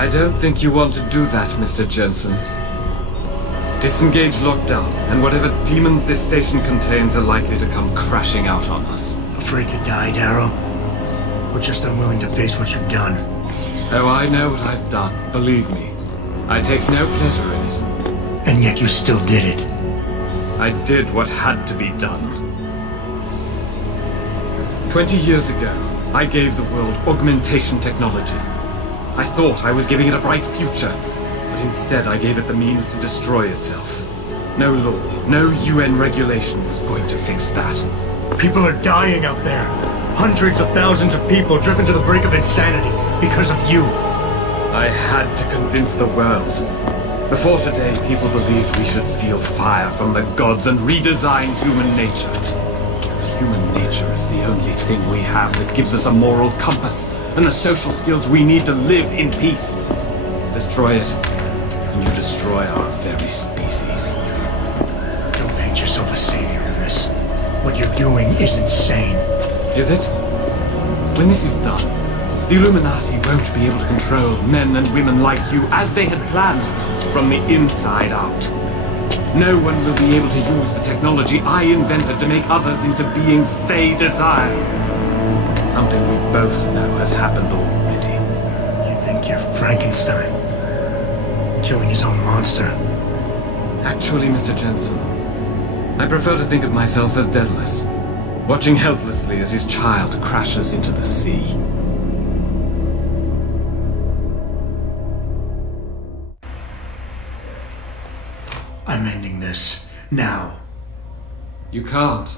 I don't think you want to do that, Mr. Jensen. Disengage lockdown, and whatever demons this station contains are likely to come crashing out on us. Afraid to die, Darrow? Or just unwilling to face what you've done? Oh, I know what I've done, believe me. I take no pleasure in it. And yet you still did it. I did what had to be done. 20 years ago, I gave the world augmentation technology. I thought I was giving it a bright future, but instead I gave it the means to destroy itself. No law, no UN regulation was going to fix that. People are dying out there. Hundreds of thousands of people driven to the brink of insanity because of you. I had to convince the world. Before today, people believed we should steal fire from the gods and redesign human nature. Human nature is the only thing we have that gives us a moral compass and the social skills we need to live in peace. Destroy it, and you destroy our very species. Don't paint yourself a savior in this. What you're doing is insane. Is it? When this is done, the Illuminati won't be able to control men and women like you as they had planned, from the inside out. No one will be able to use the technology I invented to make others into beings they desire. Something we both know has happened already. You think you're Frankenstein? Killing his own monster? Actually, Mr. Jensen, I prefer to think of myself as Daedalus, watching helplessly as his child crashes into the sea. I'm ending this. Now. You can't.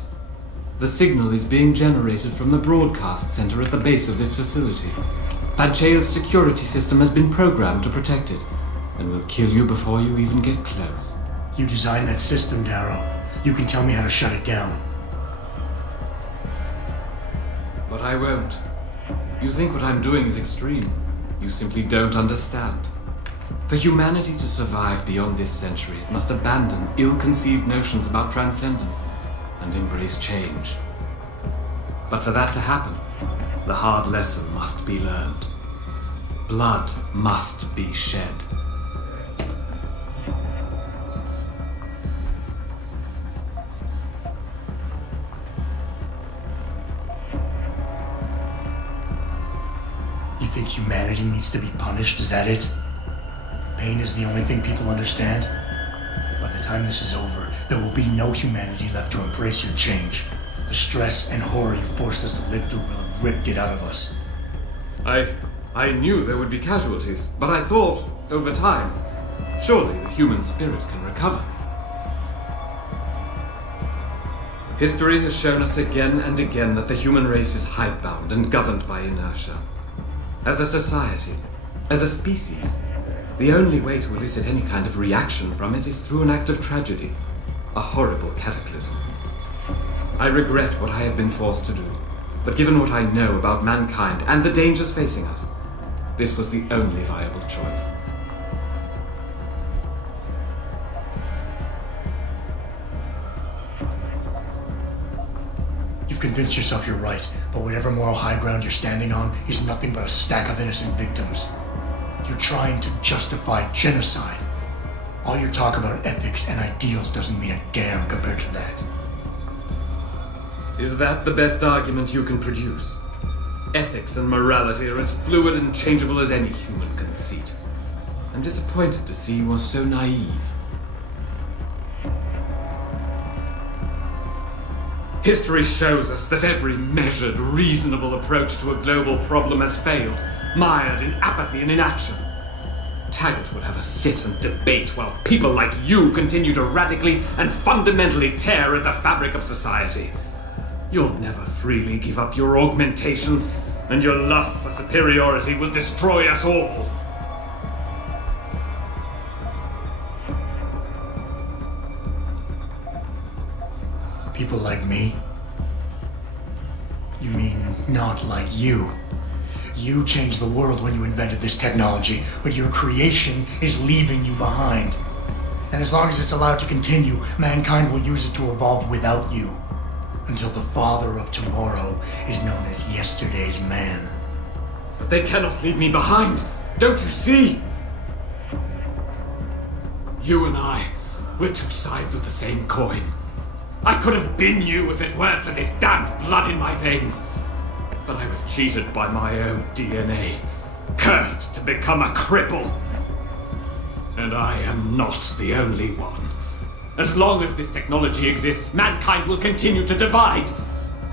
The signal is being generated from the broadcast center at the base of this facility. Panchea's security system has been programmed to protect it, and will kill you before you even get close. You designed that system, Darrow. You can tell me how to shut it down. But I won't. You think what I'm doing is extreme. You simply don't understand. For humanity to survive beyond this century, it must abandon ill-conceived notions about transcendence and embrace change. But for that to happen, the hard lesson must be learned. Blood must be shed. You think humanity needs to be punished? Is that it? Pain is the only thing people understand? By the time this is over, there will be no humanity left to embrace your change. The stress and horror you forced us to live through will have ripped it out of us. I knew there would be casualties, but I thought, over time, surely the human spirit can recover. History has shown us again and again that the human race is hidebound and governed by inertia. As a society, as a species, the only way to elicit any kind of reaction from it is through an act of tragedy, a horrible cataclysm. I regret what I have been forced to do, but given what I know about mankind and the dangers facing us, this was the only viable choice. You've convinced yourself you're right, but whatever moral high ground you're standing on is nothing but a stack of innocent victims. You're trying to justify genocide. All your talk about ethics and ideals doesn't mean a damn compared to that. Is that the best argument you can produce? Ethics and morality are as fluid and changeable as any human conceit. I'm disappointed to see you are so naive. History shows us that every measured, reasonable approach to a global problem has failed, mired in apathy and inaction. Taggart would have us sit and debate while people like you continue to radically and fundamentally tear at the fabric of society. You'll never freely give up your augmentations, and your lust for superiority will destroy us all. People like me? You mean not like you? You changed the world when you invented this technology, but your creation is leaving you behind. And as long as it's allowed to continue, mankind will use it to evolve without you. Until the father of tomorrow is known as yesterday's man. But they cannot leave me behind. Don't you see? You and I, we're two sides of the same coin. I could have been you if it weren't for this damned blood in my veins. But I was cheated by my own DNA, cursed to become a cripple. And I am not the only one. As long as this technology exists, mankind will continue to divide.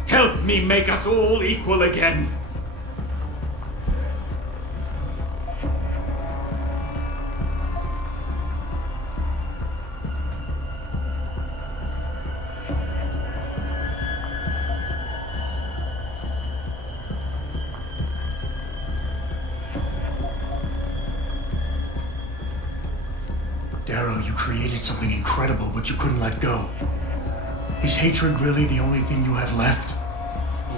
Help me make us all equal again. Darrow, you created something incredible, but you couldn't let go. Is hatred really the only thing you have left?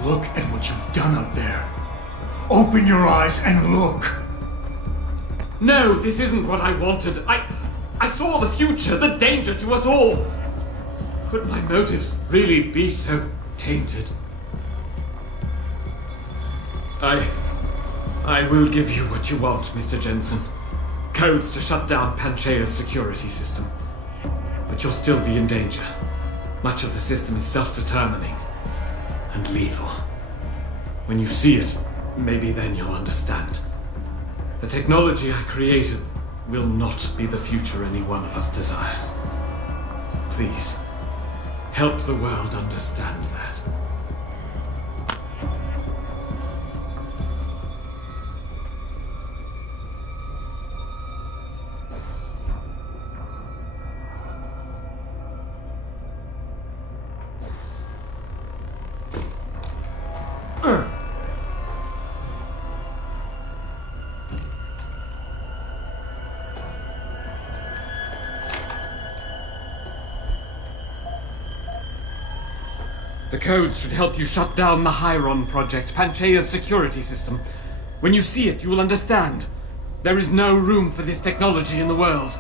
Look at what you've done out there. Open your eyes and look! No, this isn't what I wanted. I saw the future, the danger to us all. Could my motives really be so tainted? I will give you what you want, Mr. Jensen. Codes to shut down Panchaea's security system. But you'll still be in danger. Much of the system is self-determining and lethal. When you see it, maybe then you'll understand. The technology I created will not be the future any one of us desires. Please, help the world understand that. The codes should help you shut down the Hyron project, Panchaea's security system. When you see it, you will understand. There is no room for this technology in the world.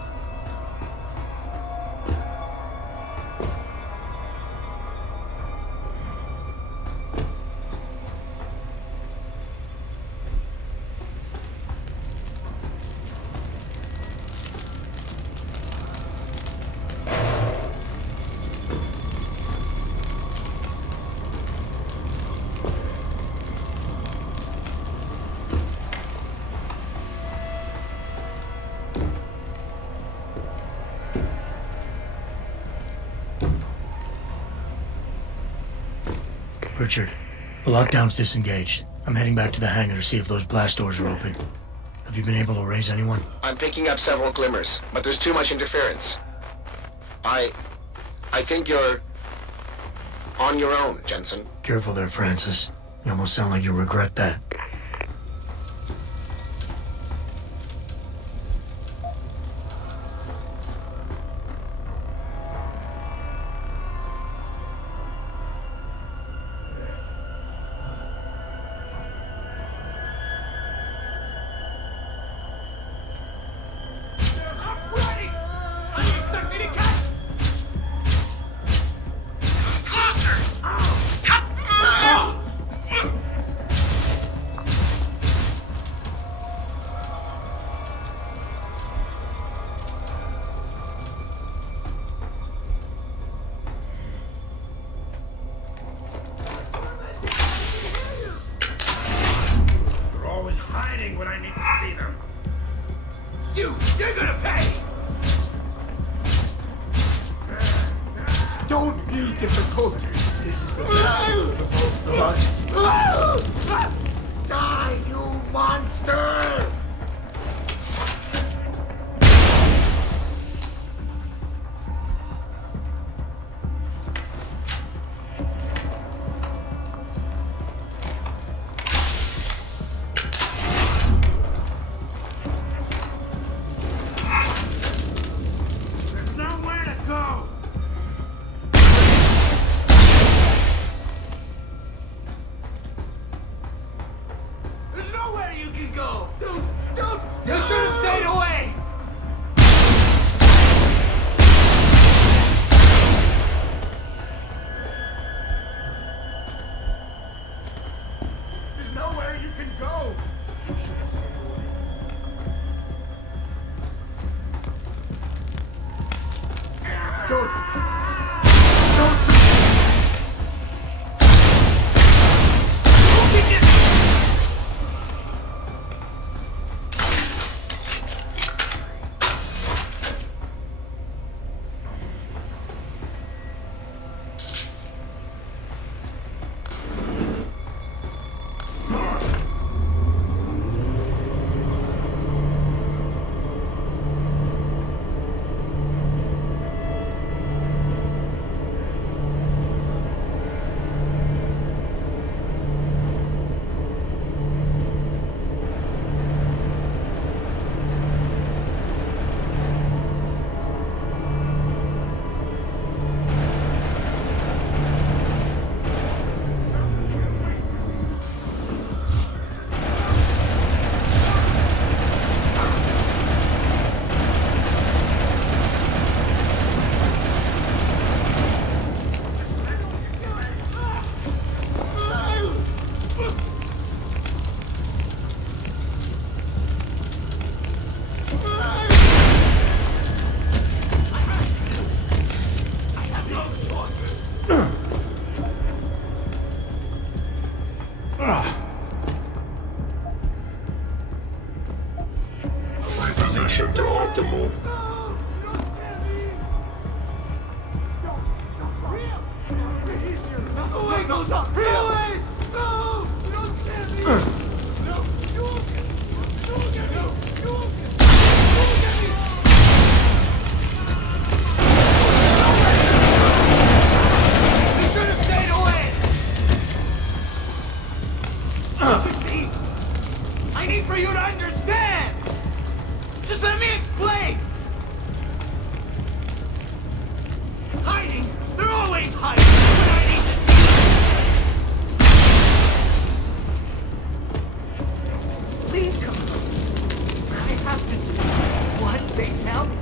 Richard, the lockdown's disengaged. I'm heading back to the hangar to see if those blast doors are open. Have you been able to raise anyone? I'm picking up several glimmers, but there's too much interference. I think you're on your own, Jensen. Careful there, Francis. You almost sound like you regret that. When I need to see them. You're gonna pay! Don't be difficult. This is the best for both of us. Die, you monster! There's nowhere you can go! Don't! You should have stayed away! There's nowhere you can go! predictable. I need for you to understand! Just let me explain! Hiding! They're always hiding! But I need to see! Please come home. I have to do what they tell me.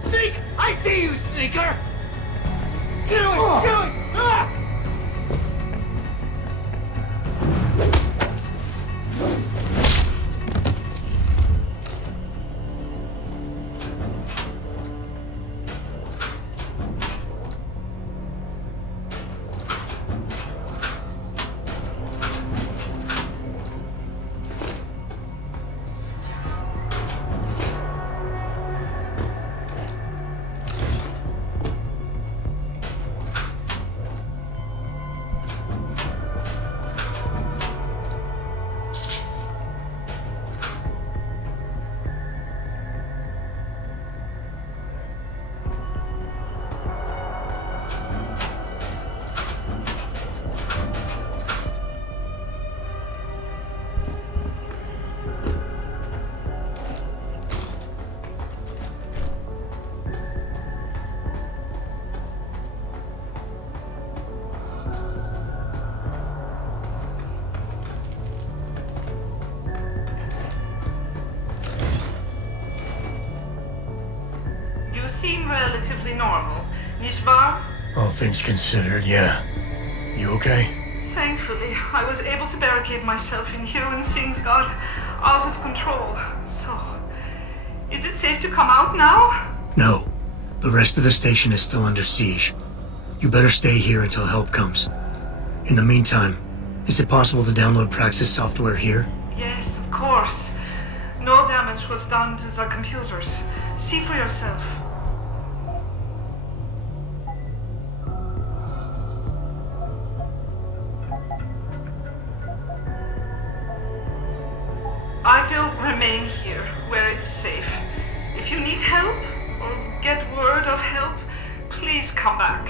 Sneak! I see you, sneaker! Get away! Get away! Ah! You seem relatively normal, nicht wahr? All things considered, yeah. You okay? Thankfully, I was able to barricade myself in here when things got out of control. So, is it safe to come out now? No. The rest of the station is still under siege. You better stay here until help comes. In the meantime, is it possible to download Praxis software here? Yes, of course. No damage was done to the computers. See for yourself. I will remain here, where it's safe. If you need help, or get word of help, please come back.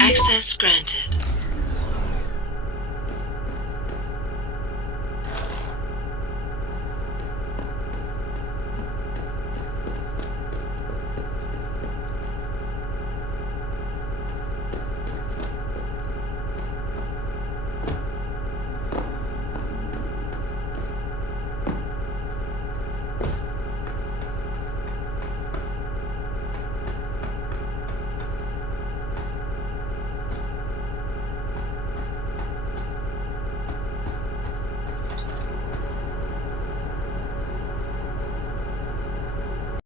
Access granted.